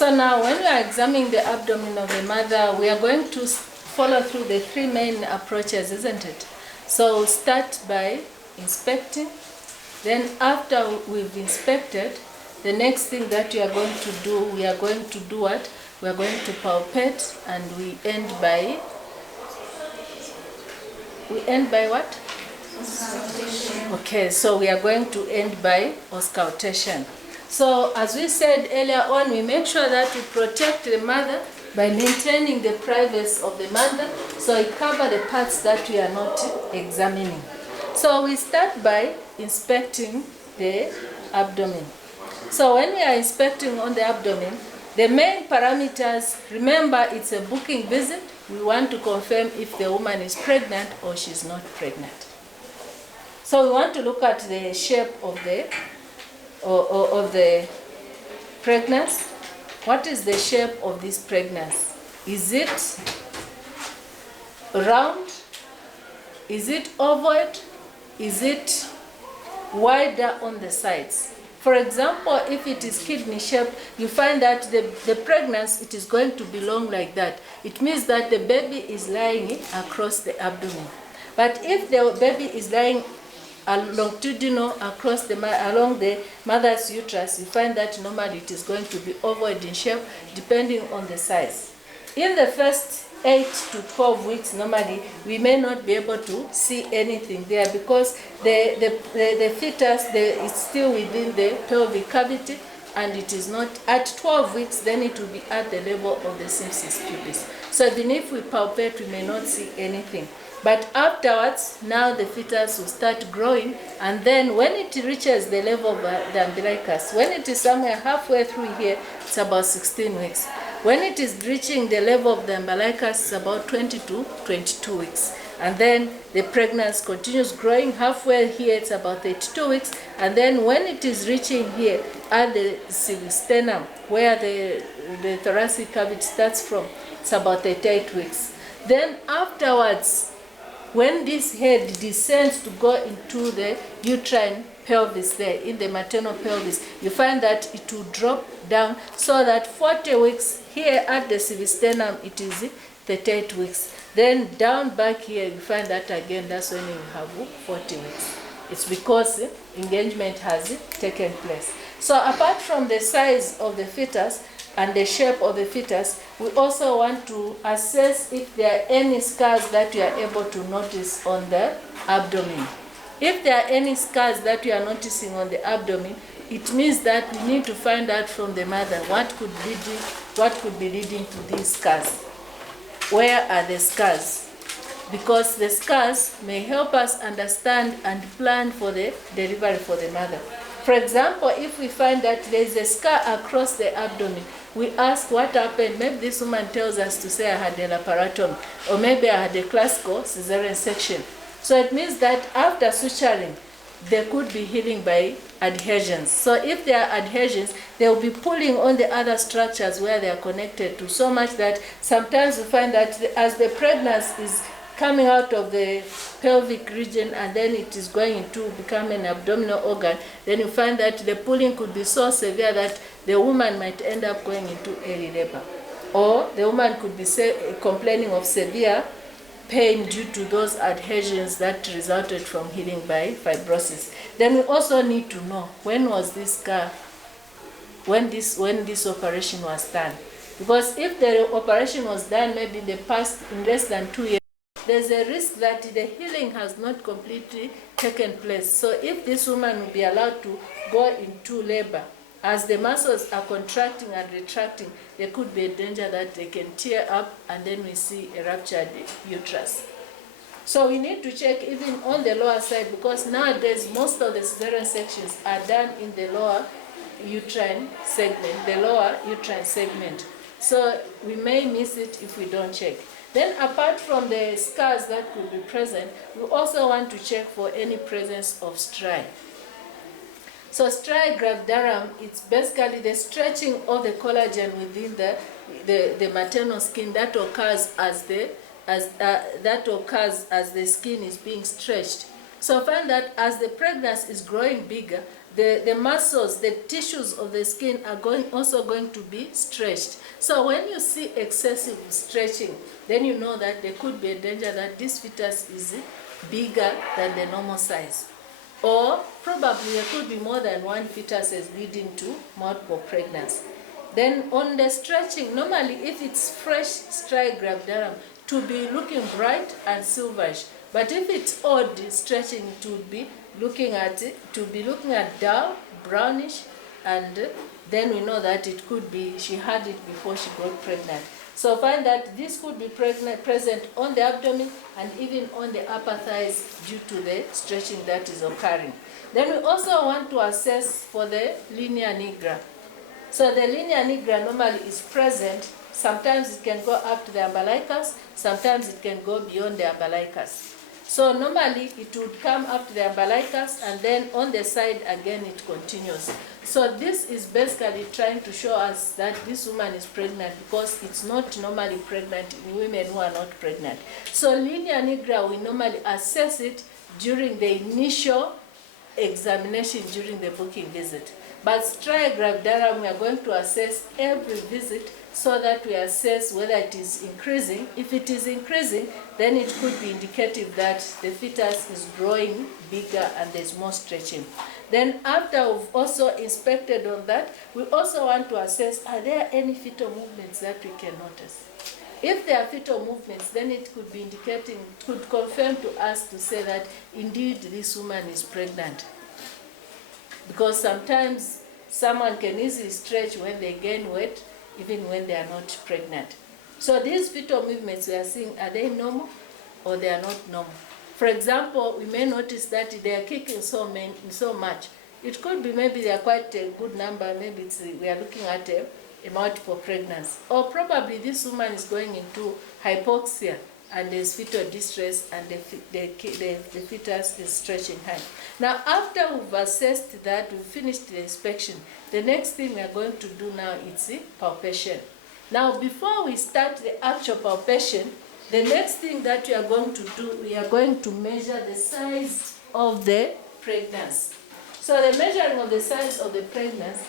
So now when we are examining the abdomen of the mother, we are going to follow through the three main approaches, isn't it? So we'll start by inspecting. Then after we've inspected, the next thing that we are going to do, we are going to do what? We are going to palpate, and we end by what? Auscultation. Okay, so we are going to end by auscultation. So as we said earlier on, we make sure that we protect the mother by maintaining the privacy of the mother, so we cover the parts that we are not examining. So we start by inspecting the abdomen. So when we are inspecting on the abdomen, the main parameters, remember it's a booking visit. We want to confirm if the woman is pregnant or she's not pregnant. So we want to look at the shape of the pregnancy. What is the shape of this pregnancy? Is it round? Is it ovoid? Is it wider on the sides? For example, if it is kidney shape, you find that the pregnancy, it is going to belong like that. It means that the baby is lying across the abdomen. But if the baby is lying longitudinal along the mother's uterus, you find that normally it is going to be ovoid in shape, depending on the size. In the first 8 to 12 weeks, normally we may not be able to see anything there because the fetus is still within the pelvic cavity, and it is not at 12 weeks. Then it will be at the level of the symphysis pubis. So even if we palpate, we may not see anything. But afterwards, now the fetus will start growing, and then when it reaches the level of the umbilicus, when it is somewhere halfway through here, it's about 16 weeks. When it is reaching the level of the umbilicus, it's about 20 to 22 weeks. And then the pregnancy continues growing. Halfway here, it's about 32 weeks. And then when it is reaching here at the sternum, where the thoracic cavity starts from, it's about 38 weeks. Then afterwards, when this head descends to go into the uterine pelvis there, in the maternal pelvis, you find that it will drop down so that 40 weeks here at the sternum, it is 38 weeks. Then down back here, you find that again, that's when you have 40 weeks. It's because engagement has taken place. So apart from the size of the fetus and the shape of the fetus, we also want to assess if there are any scars that we are able to notice on the abdomen. If there are any scars that we are noticing on the abdomen, it means that we need to find out from the mother what could be leading to these scars. Where are the scars? Because the scars may help us understand and plan for the delivery for the mother. For example, if we find that there is a scar across the abdomen, we ask what happened. Maybe this woman tells us to say I had a laparotomy, or maybe I had a classical cesarean section. So it means that after suturing, there could be healing by adhesions. So if there are adhesions, they will be pulling on the other structures where they are connected to, so much that sometimes we find that as the pregnancy is coming out of the pelvic region and then it is going into become an abdominal organ, then you find that the pulling could be so severe that the woman might end up going into early labor. Or the woman could be complaining of severe pain due to those adhesions that resulted from healing by fibrosis. Then we also need to know when was this scar, when this operation was done. Because if the operation was done maybe in the past in less than 2 years, there's a risk that the healing has not completely taken place. So if this woman will be allowed to go into labor, as the muscles are contracting and retracting, there could be a danger that they can tear up and then we see a ruptured uterus. So we need to check even on the lower side, because nowadays most of the cesarean sections are done in the lower uterine segment. So we may miss it if we don't check. Then apart from the scars that could be present, we also want to check for any presence of striae. So striae gravidarum, it's basically the stretching of the collagen within the maternal skin that occurs as the skin is being stretched. So find that as the pregnancy is growing bigger, the muscles, the tissues of the skin are also going to be stretched. So when you see excessive stretching, then you know that there could be a danger that this fetus is bigger than the normal size. Or probably there could be more than one fetus is leading to multiple pregnancy. Then on the stretching, normally if it's fresh striae gravidarum, to be looking bright and silverish. But if it's odd stretching, it would be looking at dull, brownish, and then we know that it could be she had it before she got pregnant. So find that this could be present on the abdomen and even on the upper thighs due to the stretching that is occurring. Then we also want to assess for the linea nigra. So the linea nigra normally is present. Sometimes it can go up to the umbilicus, sometimes it can go beyond the umbilicus. So normally it would come up to the umbilicus and then on the side again it continues. So this is basically trying to show us that this woman is pregnant because it's not normally pregnant in women who are not pregnant. So linea nigra, we normally assess it during the initial examination during the booking visit. But striae gravidarum we are going to assess every visit so that we assess whether it is increasing. If it is increasing, then it could be indicative that the fetus is growing bigger and there's more stretching. Then after we've also inspected on that, we also want to assess, are there any fetal movements that we can notice? If there are fetal movements, then it could be indicating, could confirm to us to say that indeed this woman is pregnant. Because sometimes someone can easily stretch when they gain weight, even when they are not pregnant. So these fetal movements we are seeing, are they normal or they are not normal? For example, we may notice that they are kicking so much. It could be maybe they are quite a good number, maybe we are looking at a multiple pregnancy. Or probably this woman is going into hypoxia and there's fetal distress and the fetus is stretching high. Now after we've assessed that, we've finished the inspection, the next thing we are going to do now is the palpation. Now before we start the actual palpation, the next thing that we are going to do, we are going to measure the size of the pregnancy. So the measuring of the size of the pregnancy,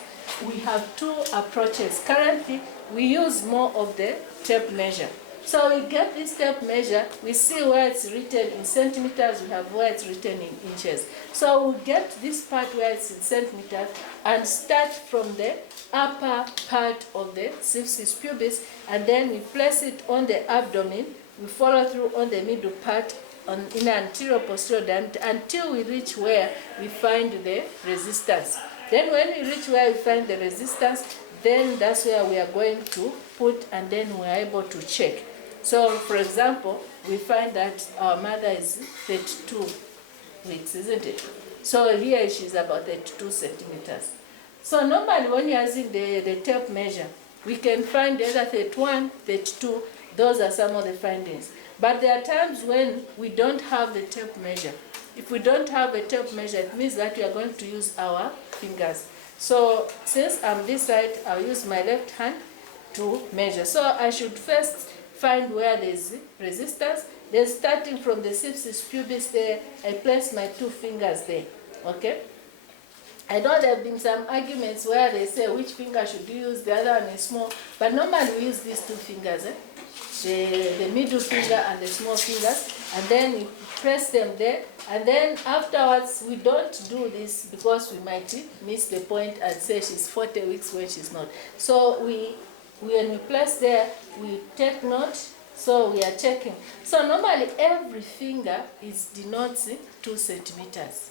we have two approaches. Currently, we use more of the tape measure. So we get this tape measure, we see where it's written in centimeters, we have where it's written in inches. So we get this part where it's in centimeters and start from the upper part of the syphilis pubis, and then we place it on the abdomen, we follow through on the middle part in anterior posterior diameter until we reach where we find the resistance. Then when we reach where we find the resistance, then that's where we are going to put, and then we are able to check. So for example, we find that our mother is 32 weeks, isn't it? So here she's about 32 centimeters. So normally when you're using the tape measure, we can find either 31, 32, those are some of the findings. But there are times when we don't have the tape measure. If we don't have a tape measure, it means that we are going to use our fingers. So since I'm this side, I'll use my left hand to measure. So I should first find where there's resistance. Then starting from the syphilis pubis there, I place my two fingers there, okay? I know there have been some arguments where they say which finger should you use, the other one is small, but normally we use these two fingers, the middle finger and the small fingers, and then you press them there, and then afterwards we don't do this because we might miss the point and say she's 40 weeks when she's not. So when we place there, we take note, so we are checking. So normally every finger denotes 2 centimeters,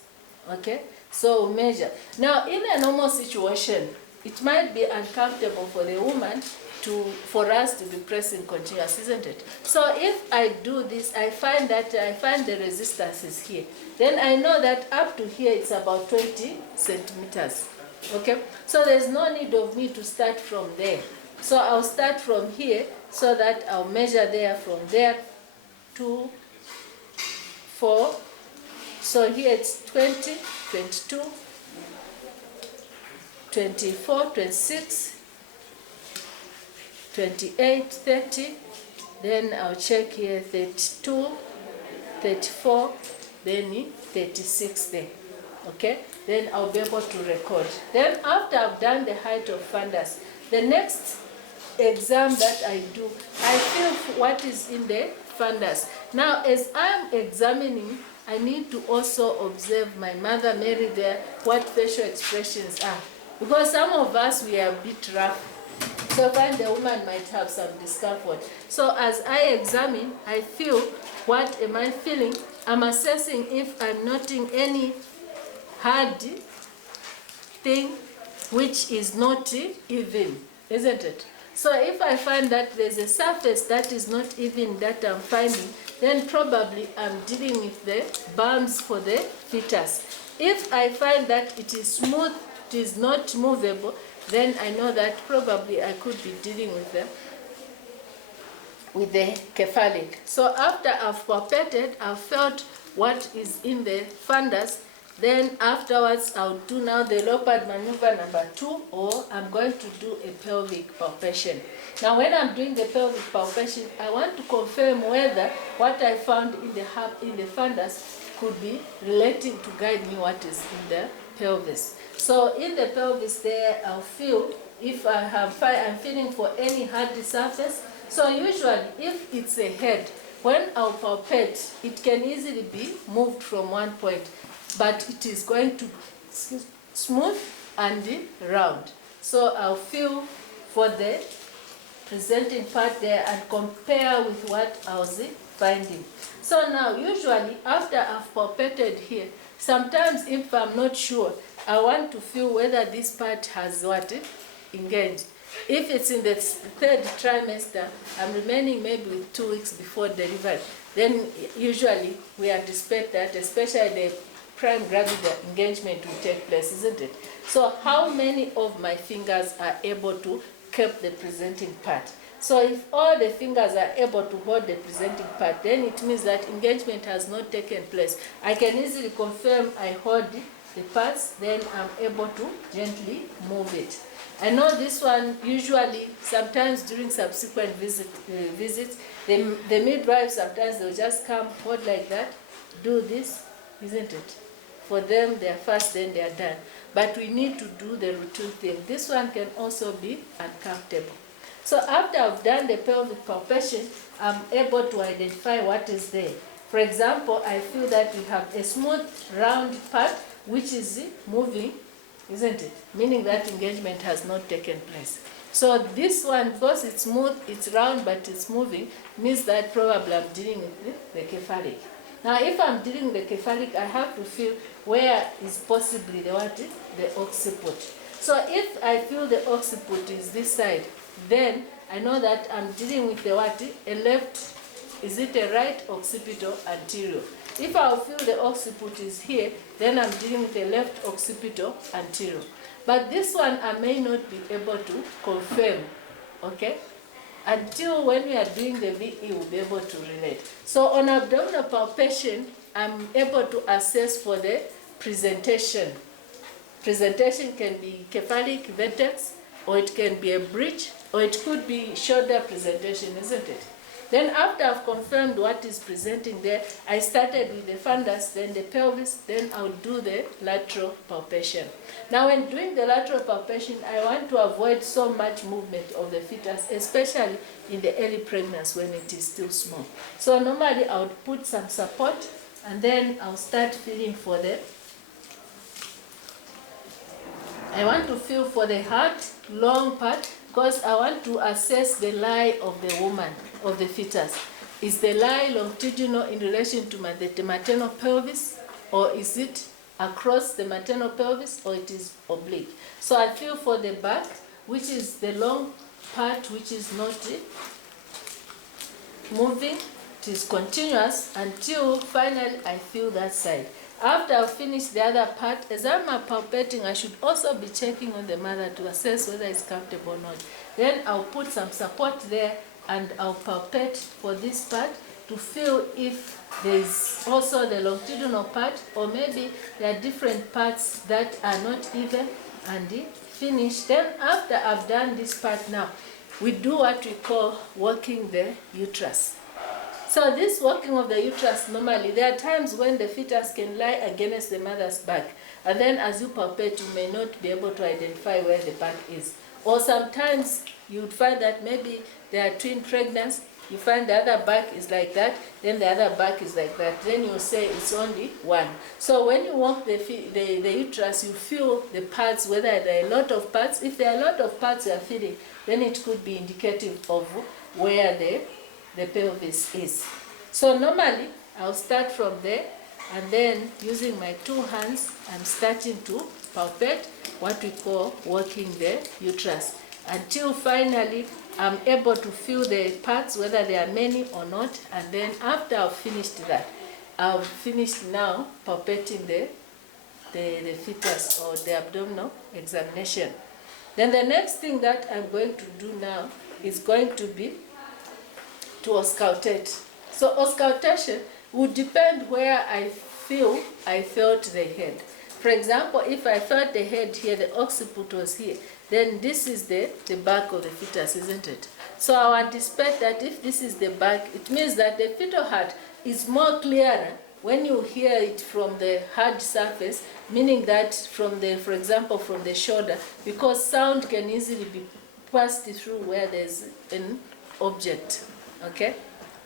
okay? So we measure. Now in a normal situation, it might be uncomfortable for the woman for us to be pressing continuous, isn't it? So if I do this, I find the resistance is here. Then I know that up to here it's about 20 centimeters. Okay? So there's no need of me to start from there. So I'll start from here so that I'll measure there from there to 4. So here it's 20, 22, 24, 26, 28, 30, then I'll check here 32, 34, then 36 there. Okay, then I'll be able to record. Then after I've done the height of fundus, the next exam that I do, I feel what is in the fundus. Now as I'm examining, I need to also observe my mother Mary there, what facial expressions are. Because some of us, we are a bit rough. So then the woman might have some discomfort. So as I examine, I feel what am I feeling. I'm assessing if I'm noting any hard thing which is not even, isn't it? So if I find that there's a surface that is not even that I'm finding, then probably I'm dealing with the bumps for the fetus. If I find that it is smooth, it is not movable, then I know that probably I could be dealing with the cephalic. So after I've palpated, I've felt what is in the fundus, then afterwards I'll do now the Leopard maneuver number 2, or I'm going to do a pelvic palpation. Now when I'm doing the pelvic palpation, I want to confirm whether what I found in the fundus could be relating to guide me what is in the pelvis. So in the pelvis there, I'll feel if I'm feeling for any hard surface. So usually if it's a head, when I'll palpate, it can easily be moved from one point, but it is going to smooth and round. So I'll feel for the presenting part there and compare with what I was finding. So now usually after I've palpated here, sometimes if I'm not sure, I want to feel whether this part has what engaged. If it's in the 3rd trimester, I'm remaining maybe with 2 weeks before delivery, then usually we anticipate that especially the prime gravid engagement will take place, isn't it? So how many of my fingers are able to keep the presenting part? So if all the fingers are able to hold the presenting part, then it means that engagement has not taken place. I can easily confirm I hold the parts, then I'm able to gently move it. I know this one usually, sometimes during subsequent visits, the midwives sometimes they'll just come, hold like that, do this, isn't it? For them, they're fast, then they're done. But we need to do the routine thing. This one can also be uncomfortable. So after I've done the pelvic palpation, I'm able to identify what is there. For example, I feel that we have a smooth, round part which is moving, isn't it? Meaning that engagement has not taken place. So this one, because it's smooth, it's round, but it's moving, means that probably I'm dealing with the cephalic. Now, if I'm dealing with the cephalic, I have to feel where is possibly the what? The occiput. So if I feel the occiput is this side, then I know that I'm dealing with the what? A left, is it a right occipital anterior? If I feel the occiput is here, then I'm dealing with a left occipital anterior. But this one I may not be able to confirm, okay? Until when we are doing the VE, we'll be able to relate. So on abdominal palpation, I'm able to assess for the presentation. Presentation can be cephalic vertex, or it can be a breech, or it could be shoulder presentation, isn't it? Then after I've confirmed what is presenting there, I started with the fundus, then the pelvis, then I'll do the lateral palpation. Now when doing the lateral palpation, I want to avoid so much movement of the fetus, especially in the early pregnancy when it is still small. So normally I would put some support, and then I'll start feeling for the, I want to feel for the heart, long part, because I want to assess the lie of the woman, of the fetus. Is the lie longitudinal in relation to the maternal pelvis, or is it across the maternal pelvis, or it is oblique? So I feel for the back, which is the long part, which is not moving, it is continuous until finally I feel that side. After I've finished the other part, as I'm palpating, I should also be checking on the mother to assess whether it's comfortable or not. Then I'll put some support there, and I'll palpate for this part to feel if there's also the longitudinal part, or maybe there are different parts that are not even, and finish. Then after I've done this part now, we do what we call walking the uterus. So this working of the uterus, normally, there are times when the fetus can lie against the mother's back. And then as you palpate, you may not be able to identify where the back is. Or sometimes you would find that maybe there are twin pregnancies. You find the other back is like that, then the other back is like that. Then you say it's only one. So when you walk the uterus, you feel the parts, whether there are a lot of parts. If there are a lot of parts you are feeling, then it could be indicative of where the pelvis is. So normally, I'll start from there, and then using my two hands, I'm starting to palpate what we call working the uterus, until finally I'm able to feel the parts, whether there are many or not. And then after I've finished that, I've finished now palpating the fetus or the abdominal examination. Then the next thing that I'm going to do now is going to be to auscultate. So auscultation would depend where I felt the head. For example, if I felt the head here, the occiput was here, then this is the back of the fetus, isn't it? So I anticipate that if this is the back, it means that the fetal heart is more clearer when you hear it from the hard surface, meaning that from the, for example, from the shoulder, because sound can easily be passed through where there's an object, okay?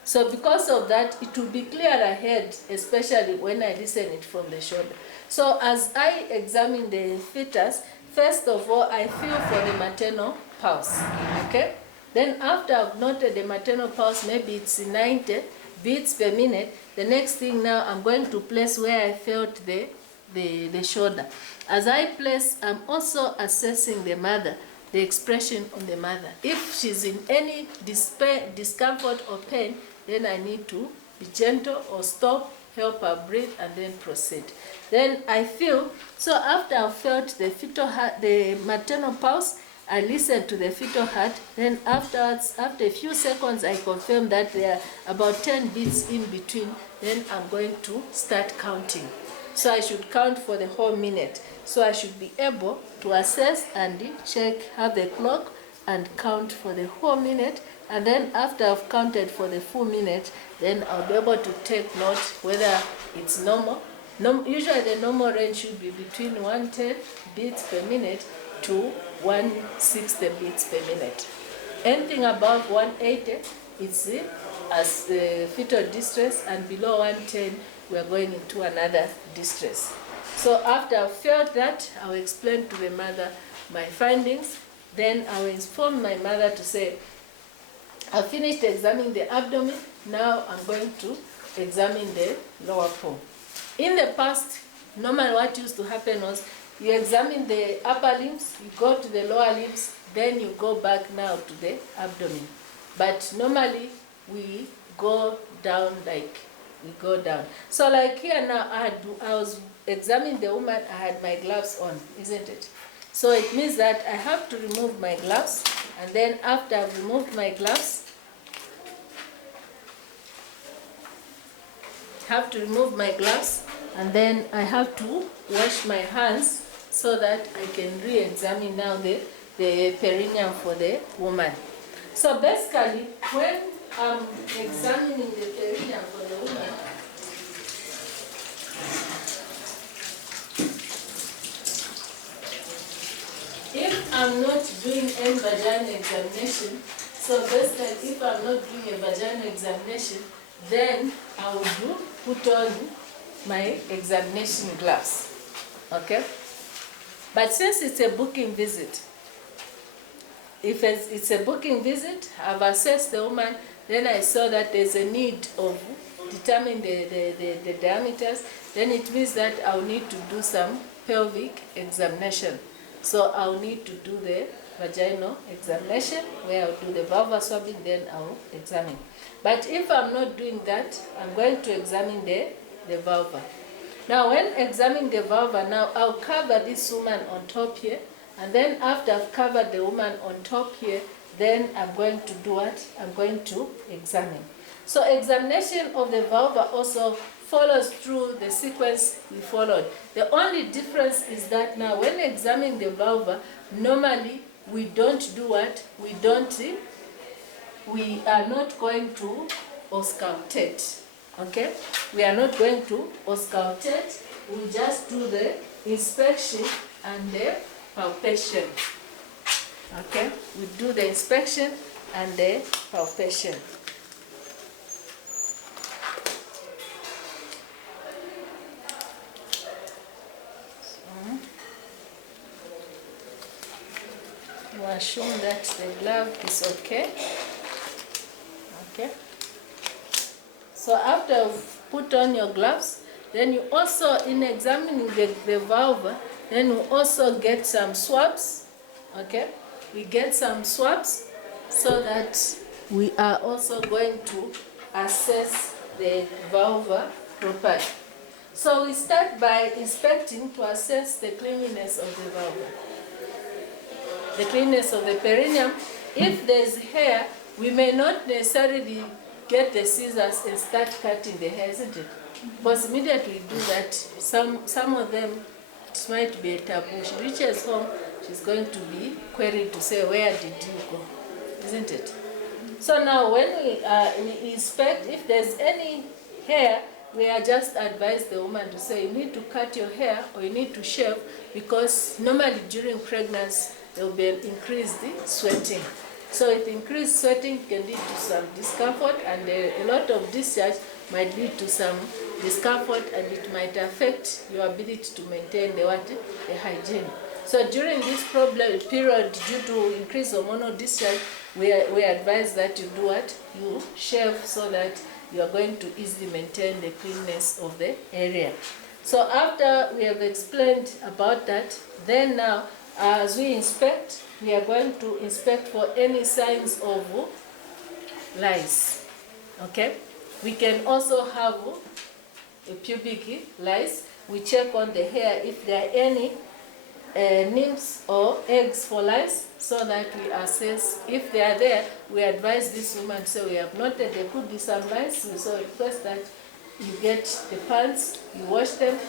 So because of that, it will be clearer ahead, especially when I listen it from the shoulder. So as I examine the fetus, first of all, I feel for the maternal pulse, okay? Then after I've noted the maternal pulse, maybe it's 90 beats per minute, the next thing now I'm going to place where I felt the shoulder. As I place, I'm also assessing the mother, the expression on the mother. If she's in any discomfort or pain, then I need to be gentle or stop, help her breathe, and then proceed. Then I feel, so after I've felt the fetal heart, the maternal pulse, I listen to the fetal heart. Then afterwards, after a few seconds, I confirm that there are about 10 beats in between. Then I'm going to start counting. So I should count for the whole minute. So I should be able to assess and check, have the clock, and count for the whole minute. And then after I've counted for the full minute, then I'll be able to take note whether it's normal. Usually the normal range should be between 110 beats per minute to 160 beats per minute. Anything above 180, it's as fetal distress, and below 110, we are going into another distress. So after I've felt that, I'll explain to the mother my findings. Then I will inform my mother to say, I've finished examining the abdomen, now I'm going to examine the lower pole. In the past, normally what used to happen was you examine the upper limbs, you go to the lower limbs, then you go back now to the abdomen. But normally we go down So like here now, I was examining the woman, I had my gloves on, isn't it? So it means that I have to remove my gloves, and then after I've removed my gloves, and then I have to wash my hands so that I can re-examine now the perineum for the woman. So basically, when I'm examining the perineum for the woman, if I'm not doing any vaginal examination, so basically if I'm not doing a vaginal examination, then I will put on my examination gloves, okay? But since it's a booking visit, if it's a booking visit, I've assessed the woman, then I saw that there's a need of determining the diameters, then it means that I'll need to do some pelvic examination. So I'll need to do the vaginal examination, where I'll do the vulvar swabbing, then I'll examine. But if I'm not doing that, I'm going to examine the vulva. Now when examining the vulva, now I'll cover this woman on top here, and then after I've covered the woman on top here, then I'm going to do what? I'm going to examine. So examination of the vulva also follows through the sequence we followed. The only difference is that now when examining the vulva, normally we don't do what? We are not going to auscultate. Okay, we are not going to auscultate, we just do the inspection and the palpation. Okay, we do the inspection and the palpation. You assume that the glove is okay. Okay. So after you've put on your gloves, then you also, in examining the valve, then you also get some swabs. Okay. We get some swabs so that we are also going to assess the valve properly. So we start by inspecting to assess the cleanliness of the valve. The cleanness of the perineum. If there's hair, we may not necessarily get the scissors and start cutting the hair, isn't it? Because immediately we do that, some of them, it might be a taboo. She reaches home, she's going to be queried to say, where did you go? Isn't it? So now when we inspect, if there's any hair, we are just advise the woman to say, you need to cut your hair or you need to shave, because normally during pregnancy, there will be an increased sweating. So if increased sweating can lead to some discomfort, and a lot of discharge might lead to some discomfort, and it might affect your ability to maintain the hygiene. So during this period, due to increased hormonal discharge, we advise that you do what? You shave so that you are going to easily maintain the cleanness of the area. So after we have explained about that, then now as we inspect, we are going to inspect for any signs of lice. Okay? We can also have a pubic lice. We check on the hair if there are any nymphs or eggs for lice, so that we assess. If they are there, we advise this woman, so we have noted there could be some lice. We so request that you get the pants, you wash them,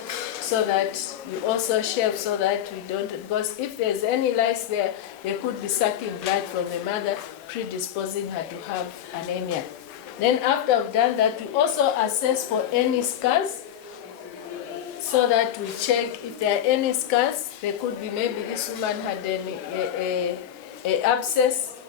so that you also shave, so that we don't, because if there's any lice there, they could be sucking blood from the mother, predisposing her to have anemia. Then after we've done that, we also assess for any scars, so that we check if there are any scars. There could be, maybe this woman had an abscess,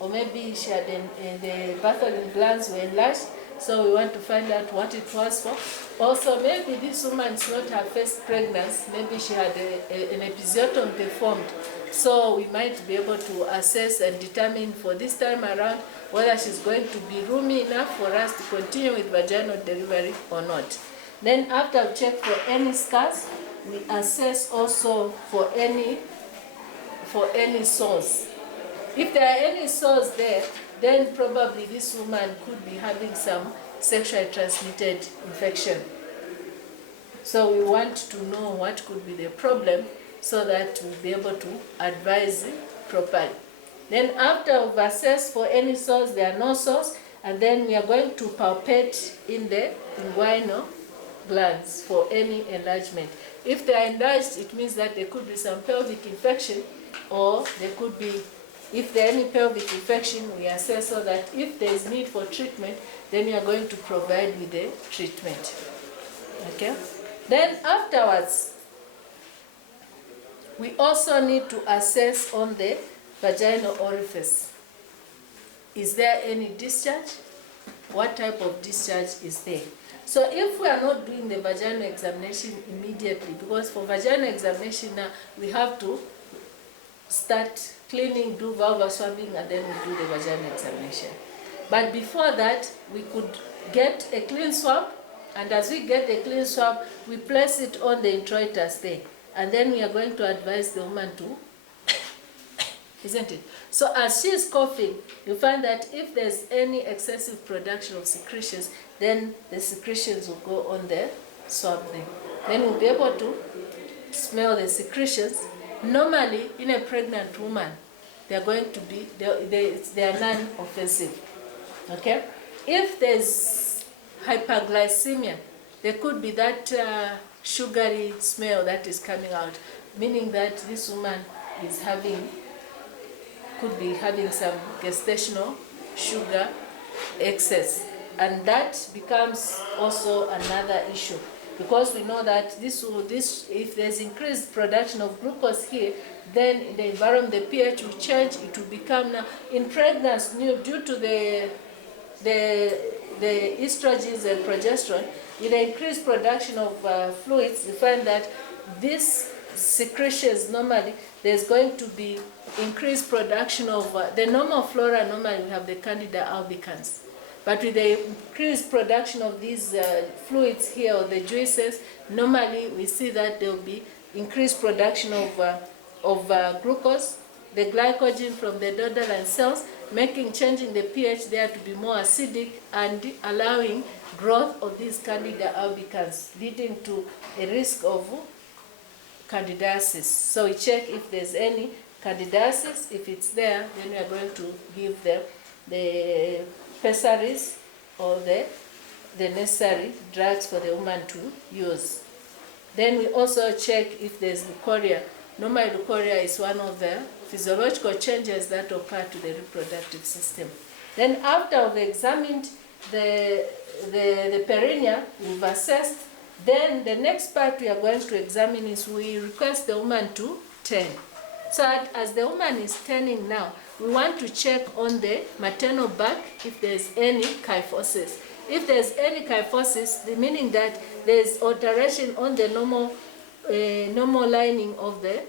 or maybe she had the Bartholin glands were enlarged. So we want to find out what it was for. Also, maybe this woman is not her first pregnancy. Maybe she had an episiotomy performed. So we might be able to assess and determine for this time around whether she's going to be roomy enough for us to continue with vaginal delivery or not. Then after we check for any scars, we assess also for any sores. If there are any sores there, then probably this woman could be having some sexually transmitted infection. So we want to know what could be the problem, so that we'll be able to advise properly. Then after we've assessed for any sores, there are no sores, and then we are going to palpate in the inguinal glands for any enlargement. If they are enlarged, it means that there could be some pelvic infection, or there could be, if there are any pelvic infection, we assess so that if there is need for treatment, then we are going to provide with the treatment. Okay? Then afterwards, we also need to assess on the vaginal orifice. Is there any discharge? What type of discharge is there? So if we are not doing the vaginal examination immediately, because for vaginal examination now, we have to start cleaning, do vulvar swabbing, and then we do the vaginal examination. But before that, we could get a clean swab, and as we get a clean swab, we place it on the introitus there. And then we are going to advise the woman to, isn't it? So as she is coughing, you find that if there's any excessive production of secretions, then the secretions will go on the swab there. Then we'll be able to smell the secretions. Normally, in a pregnant woman, they are going to be, they are non-offensive. Okay? If there's hyperglycemia, there could be that sugary smell that is coming out, meaning that this woman is could be having some gestational sugar excess. and that becomes also another issue, because we know that this if there's increased production of glucose here, then in the environment the pH will change. It will become now in pregnancy due to the estrogens and progesterone. With the increased production of fluids, you find that these secretions, normally there's going to be increased production of the normal flora. Normally we have the Candida albicans, but with the increased production of these fluids here, or the juices, normally we see that there will be increased production of glucose, the glycogen from the dominant cells, changing the pH there to be more acidic and allowing growth of these Candida albicans, leading to a risk of candidiasis. So we check if there's any candidiasis. If it's there, then we are going to give them the pessaries or the necessary drugs for the woman to use. Then we also check if there's leukorrhea. Normally leukorrhea is one of the physiological changes that occur to the reproductive system. Then after we've examined the perineum, we've assessed, then the next part we are going to examine is we request the woman to turn. So that as the woman is turning now, we want to check on the maternal back if there's any kyphosis. If there's any kyphosis, the meaning that there's alteration on the normal lining of the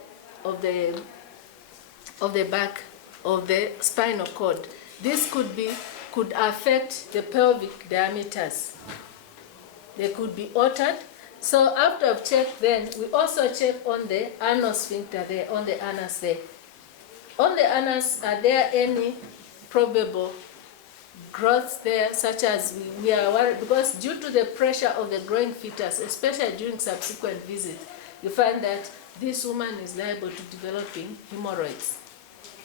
back of the spinal cord. This could affect the pelvic diameters. They could be altered. So after I've checked, then we also check on the anal sphincter there, on the anus there. On the anus, are there any probable growths there, such as we are worried, because due to the pressure of the growing fetus, especially during subsequent visits, you find that this woman is liable to developing hemorrhoids.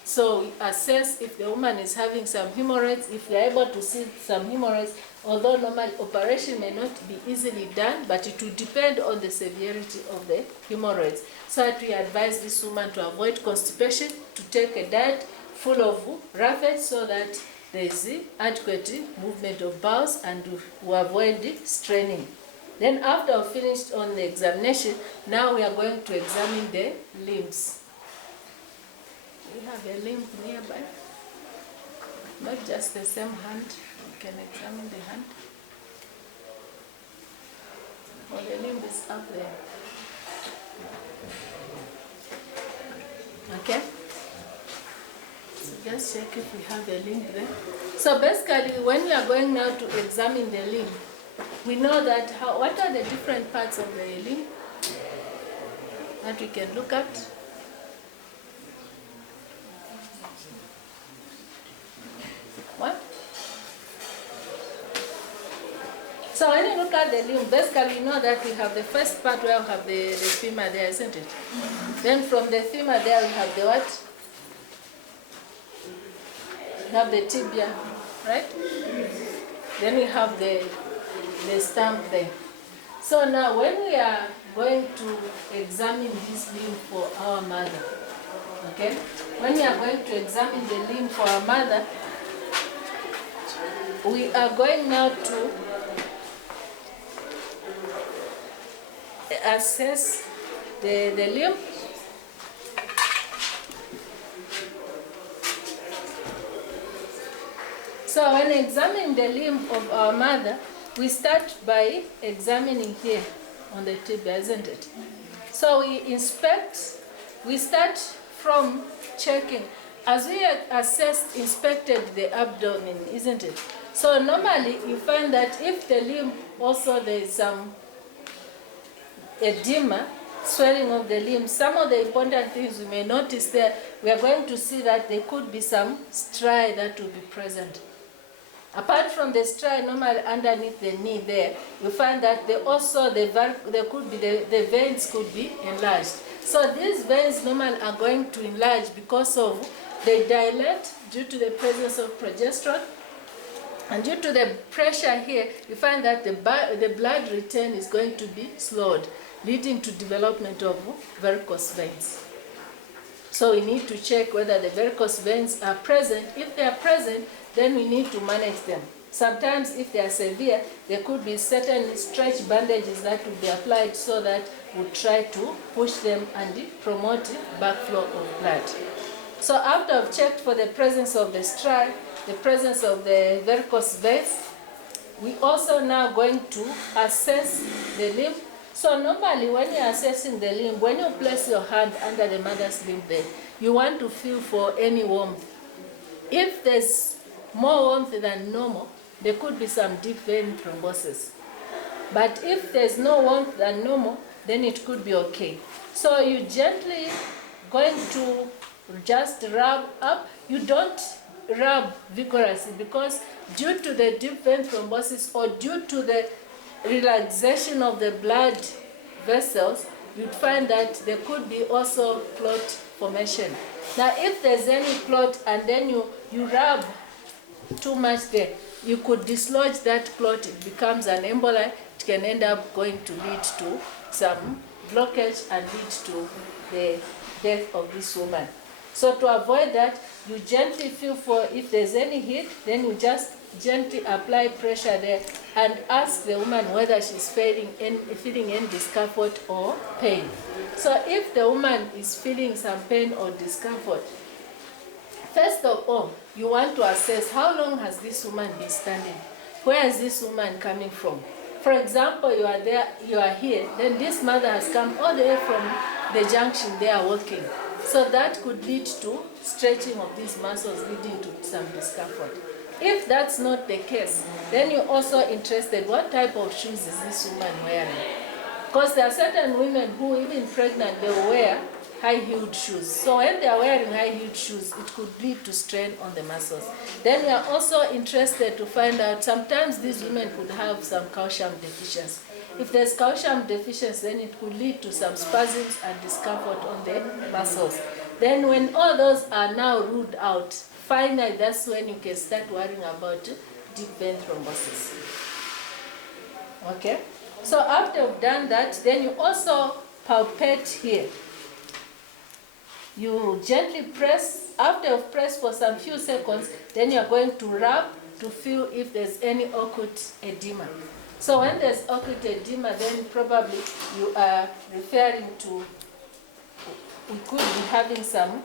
So we assess if the woman is having some hemorrhoids. If we are able to see some hemorrhoids, although normal operation may not be easily done, but it will depend on the severity of the hemorrhoids. So that we advise this woman to avoid constipation, to take a diet full of roughage, so that there is adequate movement of bowels and to avoid straining. Then after we finished on the examination, now we are going to examine the limbs. We have a limb nearby, not just the same hand. We can examine the hand. Oh, the limb is up there. Okay? So just check if we have a limb there. So basically, when we are going now to examine the limb, we know that what are the different parts of the limb that we can look at. What? So when you look at the limb, basically you know that we have the first part where we have the femur there, isn't it? Then from the femur there we have the what? We have the tibia, right? Then we have the stump there. So now when we are going to examine this limb for our mother, okay? When we are going to examine the limb for our mother, we are going now to assess the limb. So when examining the limb of our mother, we start by examining here on the tibia, isn't it? So we inspect, we start from checking. As we inspected the abdomen, isn't it? So normally you find that if the limb also there is some edema, swelling of the limb, some of the important things we may notice there, we are going to see that there could be some striae that will be present. Apart from the striae normally underneath the knee there, you find that there could be the veins could be enlarged. So these veins normally are going to enlarge because of they dilate due to the presence of progesterone, and due to the pressure here, you find that the blood return is going to be slowed, leading to development of varicose veins. So we need to check whether the varicose veins are present. If they are present, then we need to manage them. Sometimes if they are severe, there could be certain stretch bandages that will be applied so that would try to push them and promote backflow of blood. So after I've checked for the presence of the striae, the presence of the varicose veins, we also now going to assess the limb. So normally when you're assessing the limb, when you place your hand under the mother's limb there, you want to feel for any warmth. If there's more warmth than normal, there could be some deep vein thrombosis. But if there's no warmth than normal, then it could be okay. So you gently going to just rub up. You don't rub vigorously because due to the deep vein thrombosis or due to the relaxation of the blood vessels, you'd find that there could be also clot formation. Now if there's any clot and then you rub too much there, you could dislodge that clot, it becomes an emboli, it can end up going to lead to some blockage and lead to the death of this woman. So to avoid that, you gently feel for if there's any heat, then you just gently apply pressure there and ask the woman whether she's feeling any discomfort or pain. So if the woman is feeling some pain or discomfort, first of all, you want to assess how long has this woman been standing? Where is this woman coming from? For example, you are there, you are here, then this mother has come all the way from the junction they are walking. So that could lead to stretching of these muscles leading to some discomfort. If that's not the case, then you're also interested what type of shoes is this woman wearing. Because there are certain women who, even pregnant, they wear high-heeled shoes. So when they are wearing high-heeled shoes, it could lead to strain on the muscles. Then we are also interested to find out sometimes these women could have some calcium deficiency. If there's calcium deficiency, then it could lead to some spasms and discomfort on the muscles. Then when all those are now ruled out, finally that's when you can start worrying about deep vein thrombosis. Okay? So after you've done that, then you also palpate here. You gently press. After you've pressed for some few seconds, then you're going to rub to feel if there's any ocult edema. So when there's ocult edema, then probably you are referring to, we could be having some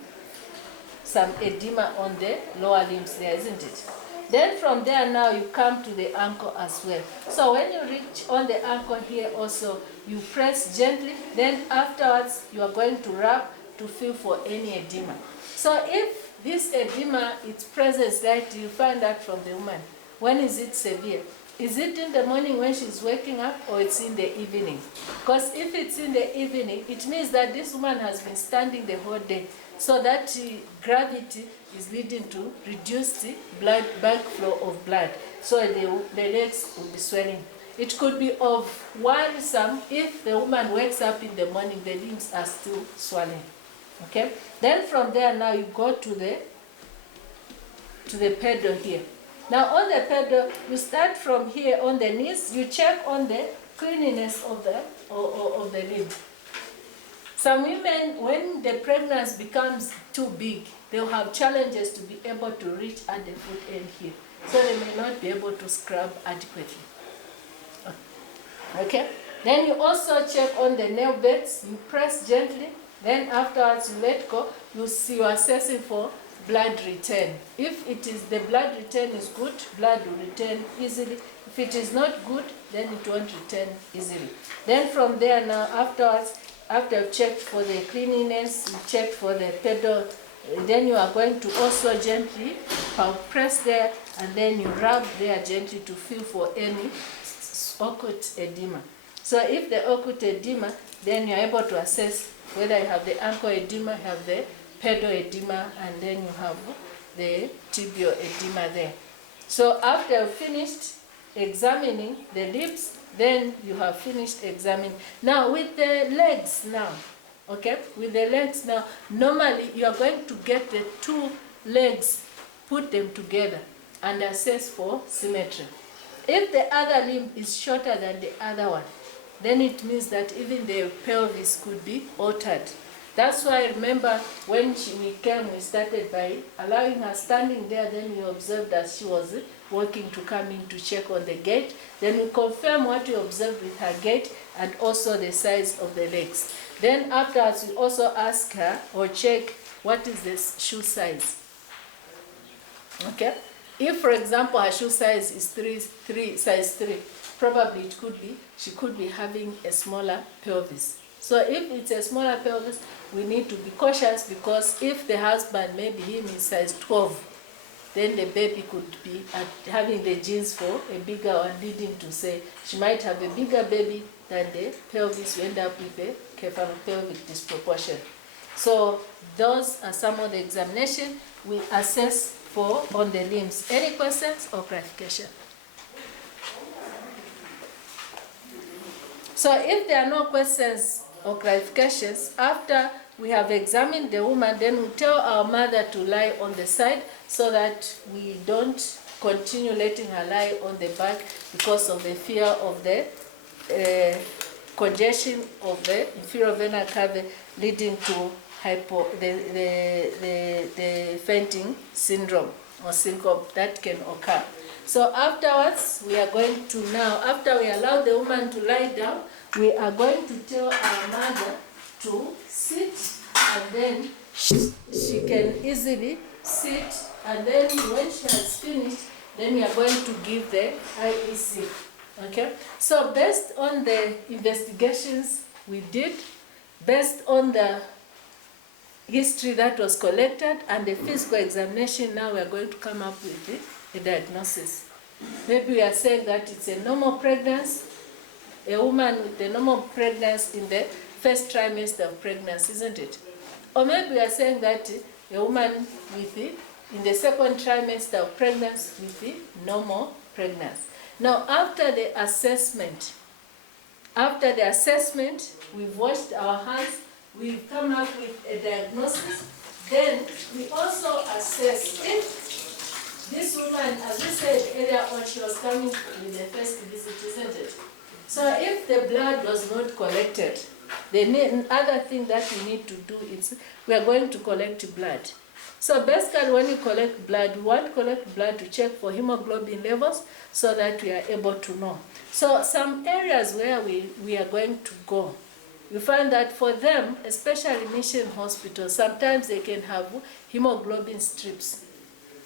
edema on the lower limbs there, isn't it? Then from there now you come to the ankle as well. So when you reach on the ankle here also, you press gently, then afterwards you are going to rub to feel for any edema. So if this edema is present, right, you find that from the woman. When is it severe? Is it in the morning when she's waking up, or it's in the evening? Because if it's in the evening, it means that this woman has been standing the whole day. So that gravity is leading to reduced blood backflow of blood. So the legs will be swelling. It could be of worrisome if the woman wakes up in the morning, the limbs are still swelling. Okay? Then from there now you go to the pedal here. Now on the pedal, you start from here on the knees, you check on the cleanliness of the limb. Some women, when the pregnancy becomes too big, they'll have challenges to be able to reach at the foot end here. So they may not be able to scrub adequately. Okay? Then you also check on the nail beds, you press gently, then afterwards you let go, you are assessing for blood return. If it is the blood return is good, blood will return easily. If it is not good, then it won't return easily. Then from there now, afterwards, after you've checked for the cleanliness, you checked for the pedal, then you are going to also gently press there, and then you rub there gently to feel for any occult edema. So if the occult edema, then you're able to assess whether you have the ankle edema, have the pedal edema, and then you have the tibial edema there. So after you've finished examining the lips, then you have finished examining. Now with the legs now, okay, with the legs now, normally you are going to get the two legs, put them together and assess for symmetry. If the other limb is shorter than the other one, then it means that even the pelvis could be altered. That's why I remember when we came, we started by allowing her standing there, then we observed that she was walking to come in to check on the gait. Then we confirm what we observed with her gait and also the size of the legs. Then afterwards, we also ask her or check what is the shoe size. Okay? If, for example, her shoe size is size 3, probably she could be having a smaller pelvis. So if it's a smaller pelvis, we need to be cautious, because if the husband, maybe him is size 12, then the baby could be having the genes for a bigger one, leading to say she might have a bigger baby than the pelvis, will end up with a cephalopelvic disproportion. So those are some of the examination we assess for on the limbs. Any questions or clarification? So if there are no questions or clarifications, after we have examined the woman, then we tell our mother to lie on the side so that we don't continue letting her lie on the back because of the fear of the congestion of the inferior vena cava, leading to the fainting syndrome or syncope that can occur. So afterwards, we are going to now, after we allow the woman to lie down, we are going to tell our mother to sit, and then she can easily sit, and then when she has finished, then we are going to give the IEC. Okay? So based on the investigations we did, based on the history that was collected and the physical examination, now we are going to come up with a diagnosis. Maybe we are saying that it's a normal pregnancy, a woman with a normal pregnancy in the first trimester of pregnancy, isn't it? Or maybe we are saying that a woman with in the second trimester of pregnancy with the normal pregnancy. Now, after the assessment, we've washed our hands, we've come up with a diagnosis. Then we also assess if this woman, as we said earlier on, she was coming with the first visit, isn't it? So if the blood was not collected, the other thing that we need to do is we are going to collect blood. So basically, when you collect blood, we want to collect blood to check for hemoglobin levels so that we are able to know. So some areas where we are going to go, we find that for them, especially mission hospitals, sometimes they can have hemoglobin strips.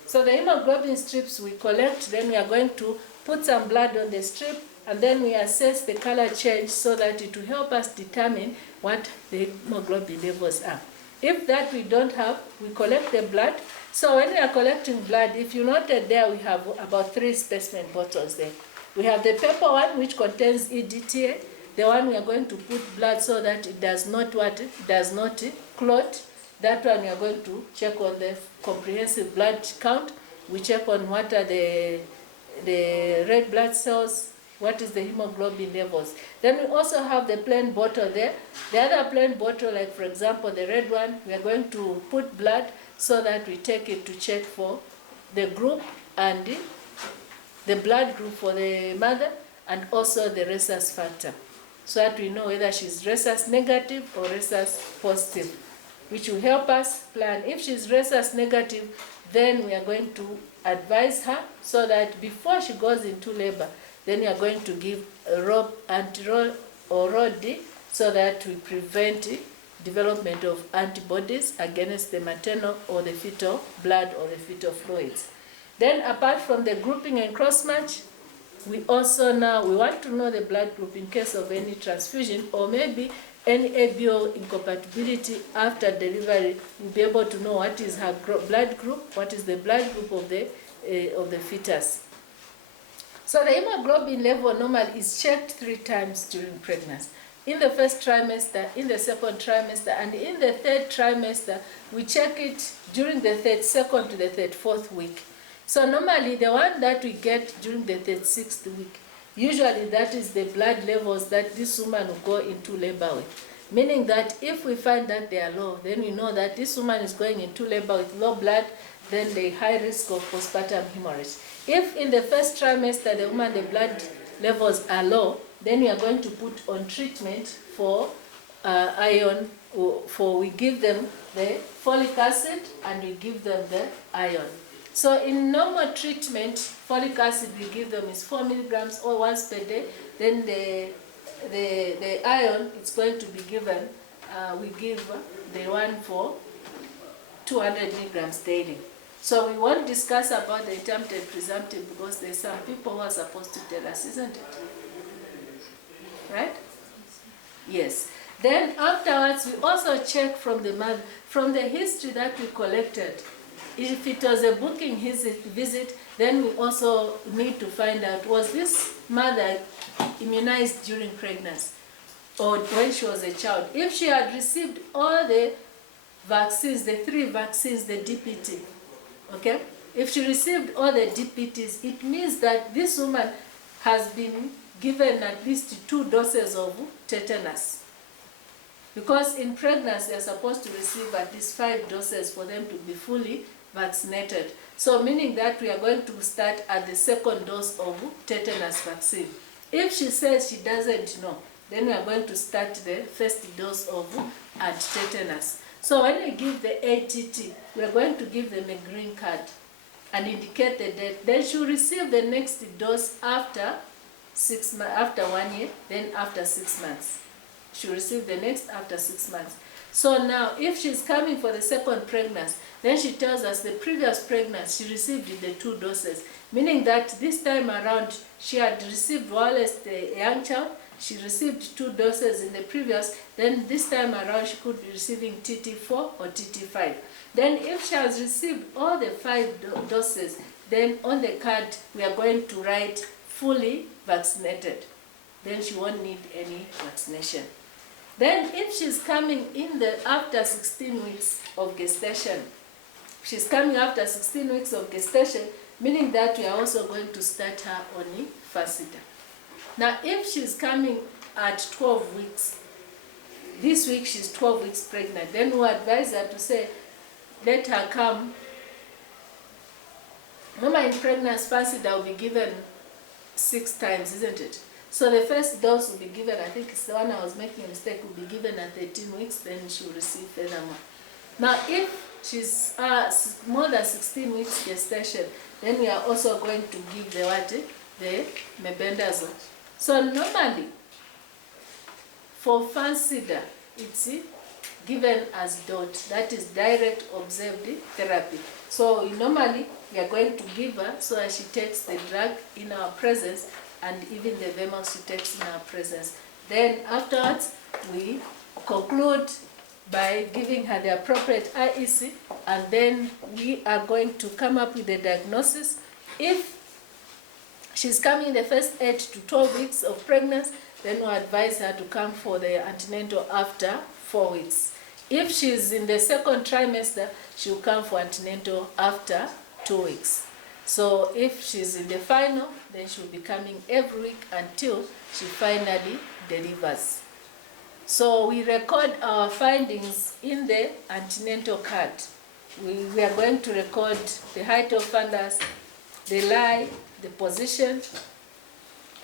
So the hemoglobin strips we collect, then we are going to put some blood on the strip, and then we assess the color change so that it will help us determine what the hemoglobin levels are. If that we don't have, we collect the blood. So when we are collecting blood, if you noted there, we have about 3 specimen bottles there. We have the paper one, which contains EDTA, the one we are going to put blood so that it does not clot. That one we are going to check on the comprehensive blood count. We check on what are the red blood cells, what is the hemoglobin levels. Then we also have the plain bottle there. The other plain bottle, like for example the red one, we are going to put blood so that we take it to check for the group and the blood group for the mother, and also the rhesus factor, so that we know whether she's rhesus negative or rhesus positive, which will help us plan. If she's rhesus negative, then we are going to advise her so that before she goes into labor, then we are going to give a anti-ROD or ROD so that we prevent development of antibodies against the maternal or the fetal blood or the fetal fluids. Then apart from the grouping and cross-match, we also now, we want to know the blood group in case of any transfusion or maybe any ABO incompatibility after delivery. We'll be able to know what is her blood group, what is the blood group of the fetus. So the hemoglobin level normally is checked 3 times during pregnancy. In the first trimester, in the second trimester, and in the third trimester. We check it during the 32nd to the 34th week. So normally the one that we get during the 36th week, usually that is the blood levels that this woman will go into labor with. Meaning that if we find that they are low, then we know that this woman is going into labor with low blood, then the high risk of postpartum hemorrhage. If in the first trimester the woman, the blood levels are low, then we are going to put on treatment for iron, we give them the folic acid and we give them the iron. So in normal treatment, folic acid we give them is 4 milligrams or once per day. Then the iron it's going to be given, we give the one for 200 milligrams daily. So we won't discuss about the intermittent presumptive because there's some people who are supposed to tell us, isn't it? Right? Yes. Then afterwards, we also check from the mother, from the history that we collected. If it was a booking visit, then we also need to find out, was this mother immunized during pregnancy or when she was a child? If she had received all the vaccines, the 3 vaccines, the DPT, okay? If she received all the DPTs, it means that this woman has been given at least 2 doses of tetanus. Because in pregnancy, they're supposed to receive at least 5 doses for them to be fully vaccinated. So meaning that we are going to start at the 2nd dose of tetanus vaccine. If she says she doesn't know, then we are going to start the 1st dose of anti-tetanus. So when we give the ATT, we are going to give them a green card and indicate the date. Then she will receive the next dose after 1 year, then after 6 months. She will receive the next after 6 months. So now, if she's coming for the 2nd pregnancy, then she tells us the previous pregnancy, she received the 2 doses, meaning that this time around, she had received, while as the young child, she received 2 doses in the previous, then this time around, she could be receiving TT4 or TT5. Then if she has received all the 5 doses, then on the card, we are going to write fully vaccinated. Then she won't need any vaccination. Then if she's coming in after 16 weeks of gestation, she's coming after 16 weeks of gestation, meaning that we are also going to start her on Fasida. Now if she's coming at 12 weeks, this week she's 12 weeks pregnant, then we advise her to say, let her come. Remember in pregnancy, Fasida will be given 6 times, isn't it? So the first dose will be given, I think it's the one I was making a mistake, will be given at 13 weeks, then she will receive furthermore. Now if she's more than 16 weeks gestation, then we are also going to give the what? The mebendazole. So normally, for Fansida, it's given as DOT, that is direct observed therapy. So normally, we are going to give her so that she takes the drug in our presence, and even the Vemox she takes in our presence. Then afterwards, we conclude by giving her the appropriate IEC, and then we are going to come up with a diagnosis. If she's coming in the first 8 to 12 weeks of pregnancy, then we advise her to come for the antenatal after 4 weeks. If she's in the 2nd trimester, she'll come for antenatal after 2 weeks. So if she's in the final, then she'll be coming every week until she finally delivers. So we record our findings in the antenatal card. We are going to record the height of fundus, the lie, the position,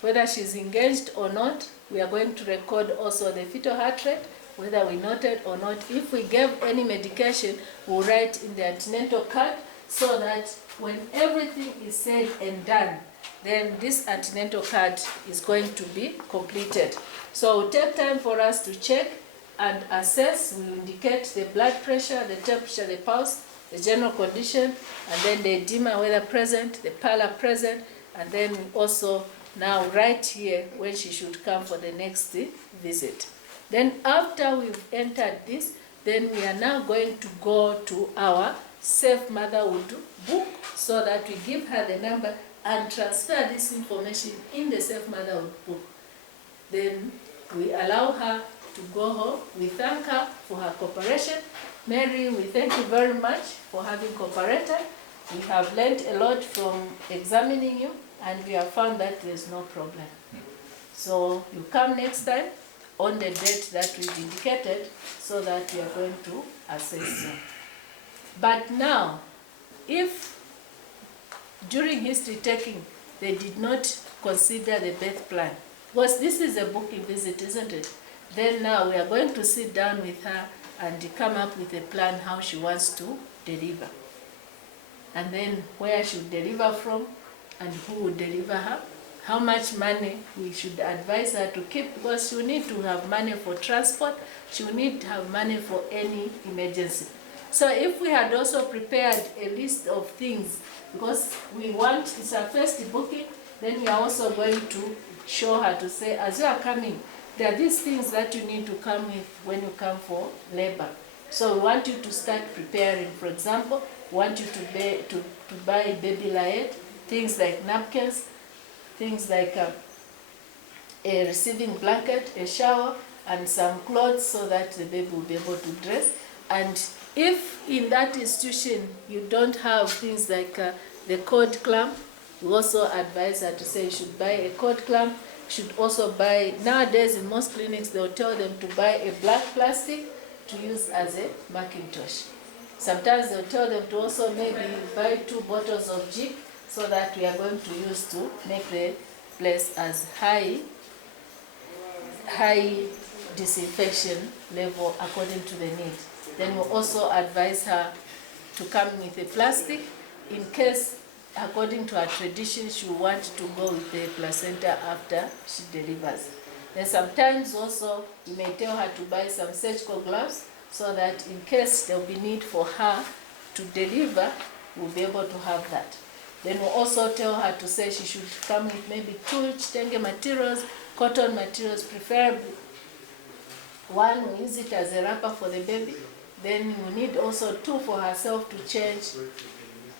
whether she's engaged or not. We are going to record also the fetal heart rate, whether we noted or not. If we gave any medication, we'll write in the antenatal card so that when everything is said and done, then this antenatal card is going to be completed. So it will take time for us to check and assess. We indicate the blood pressure, the temperature, the pulse, the general condition, and then the edema, whether present, the pallor present, and then we also now write here when she should come for the next visit. Then after we've entered this, then we are now going to go to our Safe Motherhood book so that we give her the number and transfer this information in the Safe Motherhood book. Then we allow her to go home. We thank her for her cooperation. Mary, we thank you very much for having cooperated. We have learned a lot from examining you, and we have found that there's no problem. So you come next time on the date that we've indicated so that we are going to assess you. But now, if during history taking they did not consider the birth plan, because this is a booking visit, isn't it? Then now we are going to sit down with her and come up with a plan how she wants to deliver. and then where she would deliver from and who would deliver her, how much money we should advise her to keep, because she will need to have money for transport, she will need to have money for any emergency. So if we had also prepared a list of things, because we want, it's our first booking, then we are also going to show her to say, as you are coming, there are these things that you need to come with when you come for labor. So we want you to start preparing. For example, we want you to buy baby light, things like napkins, things like a receiving blanket, a shower, and some clothes so that the baby will be able to dress. And if in that institution you don't have things like the cord clamp, we also advise her to say you should buy a cord clamp. You should also buy, nowadays in most clinics they'll tell them to buy a black plastic to use as a Macintosh. Sometimes they'll tell them to also maybe buy 2 bottles of Jik, so that we are going to use to make the place as high disinfection level according to the need. Then we'll also advise her to come with a plastic in case, according to her tradition, she will want to go with the placenta after she delivers. Then sometimes also we may tell her to buy some surgical gloves so that in case there will be need for her to deliver, we'll be able to have that. Then we'll also tell her to say she should come with maybe 2 chitenge materials, cotton materials preferably. One, we use it as a wrapper for the baby. Then we need also 2 for herself to change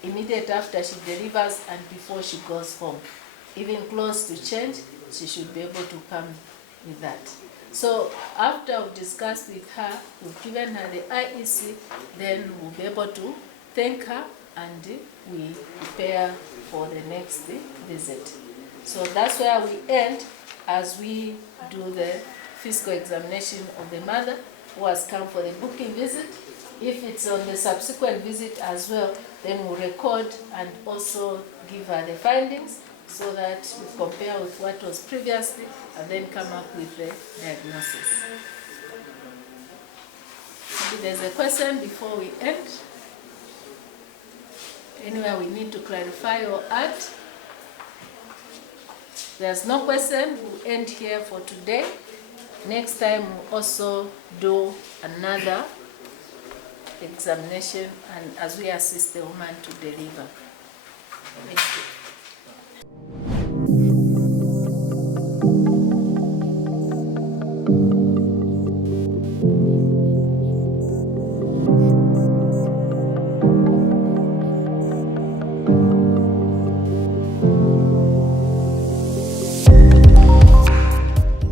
immediately after she delivers and before she goes home. Even clothes to change, she should be able to come with that. So after we've discussed with her, we've given her the IEC, then we'll be able to thank her and we prepare for the next visit. So that's where we end as we do the physical examination of the mother who has come for the booking visit. If it's on the subsequent visit as well, then we'll record and also give her the findings so that we compare with what was previously and then come up with the diagnosis. Maybe there's a question before we end. Anywhere we need to clarify or add. There's no question, we'll end here for today. Next time we'll also do another examination and as we assist the woman to deliver. Thank you.